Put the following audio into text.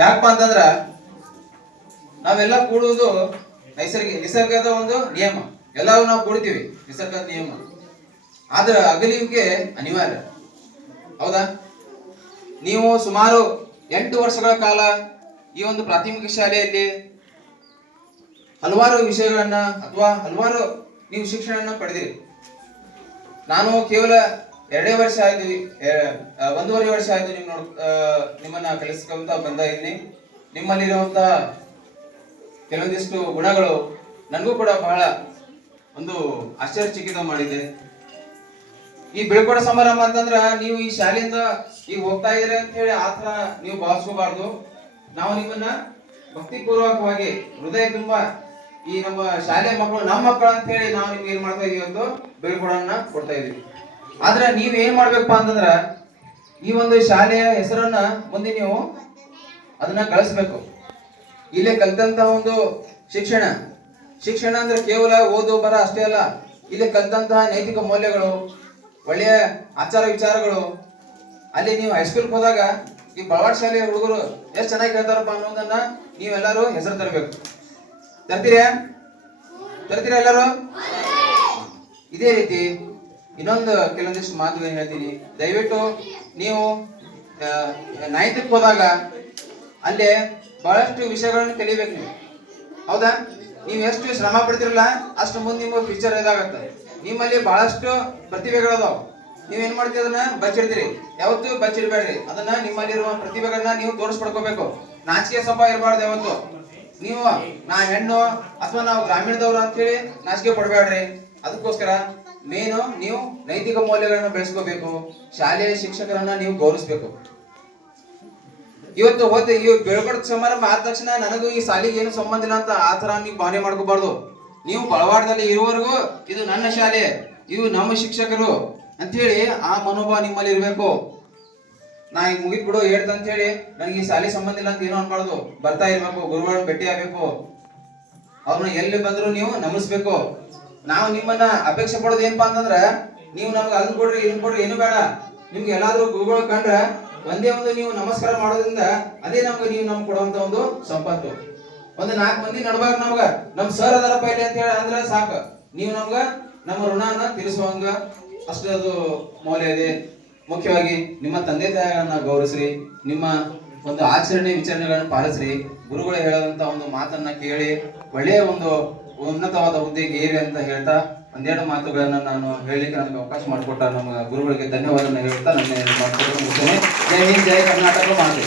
ಯಾಕಪ್ಪ ಅಂತಂದ್ರ ನಾವೆಲ್ಲ ಕೂಡುವುದು ನಿಸರ್ಗದ ಒಂದು ನಿಯಮ. ಎಲ್ಲರೂ ನಾವು ಕೂಡ್ತೀವಿ, ನಿಸರ್ಗದ ನಿಯಮ. ಆದ್ರ ಅಗಲಿಯುವಿಕೆ ಅನಿವಾರ್ಯ. ಹೌದಾ? ನೀವು ಸುಮಾರು 8 ವರ್ಷಗಳ ಕಾಲ ಈ ಒಂದು ಪ್ರಾಥಮಿಕ ಶಾಲೆಯಲ್ಲಿ ಹಲವಾರು ವಿಷಯಗಳನ್ನ ಅಥವಾ ಹಲವಾರು ನೀವು ಶಿಕ್ಷಣ ಪಡೆದಿರಿ. ನಾನು ಕೇವಲ 2 ವರ್ಷ ಆಯ್ತು, 1.5 ವರ್ಷ ಆಯ್ತು ನಿಮ್ಮನ್ನ ಕಲಿಸ್ಕೊಂತ ಬಂದ ಇದ್ದೀನಿ. ನಿಮ್ಮಲ್ಲಿರುವಂತಹ ಕೆಲವೊಂದಿಷ್ಟು ಗುಣಗಳು ನನಗೂ ಕೂಡ ಬಹಳ ಒಂದು ಆಶ್ಚರ್ಯಚಕಿತ ಮಾಡಿದೆ. ಈ ಬೀಳ್ಕೊಡೋ ಸಮಾರಂಭ ಅಂತಂದ್ರ ನೀವು ಈ ಶಾಲೆಯಿಂದ ಈಗ ಹೋಗ್ತಾ ಇದ್ದೀರಿ ಅಂತ ಹೇಳಿ ಆತರ ನೀವು ಭಾವಿಸ್ಕೋಬಾರ್ದು. ನಾವು ನಿಮ್ಮನ್ನ ಭಕ್ತಿಪೂರ್ವಕವಾಗಿ ಹೃದಯ ತುಂಬಾ ಈ ನಮ್ಮ ಶಾಲೆ ಮಕ್ಕಳು ನಮ್ಮ ಮಕ್ಕಳು ಅಂತ ಹೇಳಿ ನಾವು ನಿಮ್ಗೆ ಏನ್ ಮಾಡ್ತಾ ಇದೀವಿ ಅಂತ ಬೀಳ್ಕೊಡನ್ನ ಕೊಡ್ತಾ ಇದೀವಿ. ಆದ್ರೆ ನೀವ್ ಏನ್ ಮಾಡ್ಬೇಕಪ್ಪ ಅಂತಂದ್ರ ಈ ಒಂದು ಶಾಲೆಯ ಹೆಸರನ್ನ ಮುಂದೆ ನೀವು ಅದನ್ನ ಗಳಿಸ್ಬೇಕು. ಇಲ್ಲೇ ಕಲ್ತಂತ ಒಂದು ಶಿಕ್ಷಣ ಅಂದ್ರೆ ಕೇವಲ ಓದು ಬರ ಅಷ್ಟೇ ಅಲ್ಲ. ಇಲ್ಲಿ ಕಲ್ತಂತಹ ನೈತಿಕ ಮೌಲ್ಯಗಳು, ಒಳ್ಳೆಯ ಆಚಾರ ವಿಚಾರಗಳು, ಅಲ್ಲಿ ನೀವು ಹೈಸ್ಕೂಲ್ಗೆ ಹೋದಾಗ ಈ ಬಳವಾಡ ಶಾಲೆಯ ಹುಡುಗರು ಎಷ್ಟು ಚೆನ್ನಾಗಿ ಹೇಳ್ತಾರಪ್ಪ ಅನ್ನೋದನ್ನ ನೀವೆಲ್ಲರೂ ಹೆಸರು ತರಬೇಕು. ತರ್ತೀರಾ ಎಲ್ಲರೂ? ಇದೇ ರೀತಿ ಇನ್ನೊಂದು ಕೆಲವೊಂದಿಷ್ಟು ಮಾತುಗಳನ್ನ ಹೇಳ್ತೀನಿ. ದಯವಿಟ್ಟು ನೀವು 9th ಹೋದಾಗ ಅಲ್ಲೇ ಬಹಳಷ್ಟು ವಿಷಯಗಳನ್ನು ಕಲಿಬೇಕು ನೀವು. ಹೌದಾ? ನೀವು ಎಷ್ಟು ಶ್ರಮ ಪಡ್ತಿರಲ್ಲ ಅಷ್ಟು ಮುಂದೆ ನಿಮ್ಮ ಫ್ಯೂಚರ್ ಇದಾಗತ್ತೆ. ನಿಮ್ಮಲ್ಲಿ ಬಹಳಷ್ಟು ಪ್ರತಿಭೆಗಳದಾವ. ನೀವೇನ್ ಮಾಡ್ತೀವಿ ಅದನ್ನ ಬಚ್ಚಿಡ್ತೀರಿ. ಯಾವತ್ತೂ ಬಚ್ಚಿಡ್ಬೇಡ್ರಿ. ಅದನ್ನ ನಿಮ್ಮಲ್ಲಿರುವ ಪ್ರತಿಭೆಗಳನ್ನ ನೀವು ತೋರಿಸ್ಪಡ್ಕೋಬೇಕು. ನಾಚಿಕೆ ಸ್ವಲ್ಪ ಇರಬಾರ್ದು. ಯಾವತ್ತು ನೀವು ನಾ ಹೆಣ್ಣು ಅಥವಾ ನಾವು ಗ್ರಾಮೀಣದವ್ರು ಅಂತ ಹೇಳಿ ನಾಚಿಕೆ ಪಡ್ಬೇಡ್ರಿ. ಅದಕ್ಕೋಸ್ಕರ ಮೇನು ನೀವು ನೈತಿಕ ಮೌಲ್ಯಗಳನ್ನ ಬೆಳೆಸ್ಕೋಬೇಕು. ಶಾಲೆಯ ಶಿಕ್ಷಕರನ್ನ ನೀವು ಗೌರವಿಸ್ಬೇಕು. ಇವತ್ತು ಬೀಳ್ಕೊಡೋ ಸಮಾರಂಭ ಆದ ತಕ್ಷಣ ನನಗೂ ಈ ಶಾಲೆಗೆ ಏನು ಸಂಬಂಧ ಇಲ್ಲ ಅಂತ ಆತರ ನೀವು ಭಾವನೆ ಮಾಡ್ಕೋಬಾರ್ದು. ನೀವು ಬಳವಾಡದಲ್ಲಿ ಇರುವವರೆಗೂ ಇದು ನನ್ನ ಶಾಲೆ, ಇವು ನಮ್ಮ ಶಿಕ್ಷಕರು ಅಂತ ಹೇಳಿ ಆ ಮನೋಭಾವ ನಿಮ್ಮಲ್ಲಿ ಇರ್ಬೇಕು. ನಾ ಈಗ ಮುಗಿದ್ಬಿಡು ಹೇಳ್ತಂತ ಹೇಳಿ ನನಗೆ ಈ ಶಾಲೆ ಸಂಬಂಧ ಇಲ್ಲ ಅಂತ ಏನೋ ಅನ್ಬಾರ್ದು. ಬರ್ತಾ ಇರ್ಬೇಕು, ಗುರುಗಳನ್ನ ಭೇಟಿ ಆಗ್ಬೇಕು, ಅವ್ರನ್ನ ಎಲ್ಲಿ ಬಂದ್ರು ನೀವು ನಮಿಸ್ಬೇಕು. ನಾವು ನಿಮ್ಮನ್ನ ಅಪೇಕ್ಷೆ ಪಡೋದು ಏನಪ್ಪಾ ಅಂತಂದ್ರ ನೀವು ನಮ್ಗೆ ಅದನ್ನ ಕೊಡ್ರಿ ಇದನ್ನ ಕೊಡ್ರಿ ಏನು ಬೇಡ. ನಿಮ್ಗೆ ಎಲ್ಲಾದ್ರೂ ಗುರುಗಳು ಕಂಡ್ರ ಒಂದೇ ಒಂದು ನೀವು ನಮಸ್ಕಾರ ಮಾಡೋದ್ರಿಂದ ಅದೇ ನಮ್ಗೆ ಕೊಡುವಂತ ಒಂದು ಸಂಪತ್ತು. ಒಂದು 4 ಮಂದಿ ನಡ್ಬಾಗ ನಮ್ಗ ನಮ್ ಸರ್ ಅದಾರಪ್ಪ ಇಲ್ಲಿ ಅಂತ ಹೇಳಿ ಅಂದ್ರೆ ಸಾಕು. ನೀವು ನಮ್ಮ ಋಣನ ತೀರಿಸುವಂಗ ಅಷ್ಟು ಅದು ಮೌಲ್ಯ ಇದೆ. ಮುಖ್ಯವಾಗಿ ನಿಮ್ಮ ತಂದೆ ತಾಯಿಗಳನ್ನ ಗೌರವಿಸ್ರಿ. ನಿಮ್ಮ ಒಂದು ಆಚರಣೆ ವಿಚಾರಣೆಗಳನ್ನ ಪಾಲಿಸ್ರಿ. ಗುರುಗಳು ಹೇಳದಂತ ಒಂದು ಮಾತನ್ನ ಕೇಳಿ ಒಳ್ಳೆಯ ಒಂದು ಉನ್ನತವಾದ ಹುದ್ದೆಗೆ ಏರಿ ಅಂತ ಹೇಳ್ತಾ 12 ಮಾತುಗಳನ್ನ ನಾನು ಹೇಳಲಿಕ್ಕೆ ನನಗೆ ಅವಕಾಶ ಮಾಡಿಕೊಟ್ಟ ನಮ್ಮ ಗುರುಗಳಿಗೆ ಧನ್ಯವಾದ ಹೇಳ್ತಾ ನನ್ನ ಮಾತುಗಳನ್ನು ಮುಗಿಸ್ತೇನೆ. ಜೈ ಹಿಂದ್, ಜೈ ಕರ್ನಾಟಕ ಮಾತು.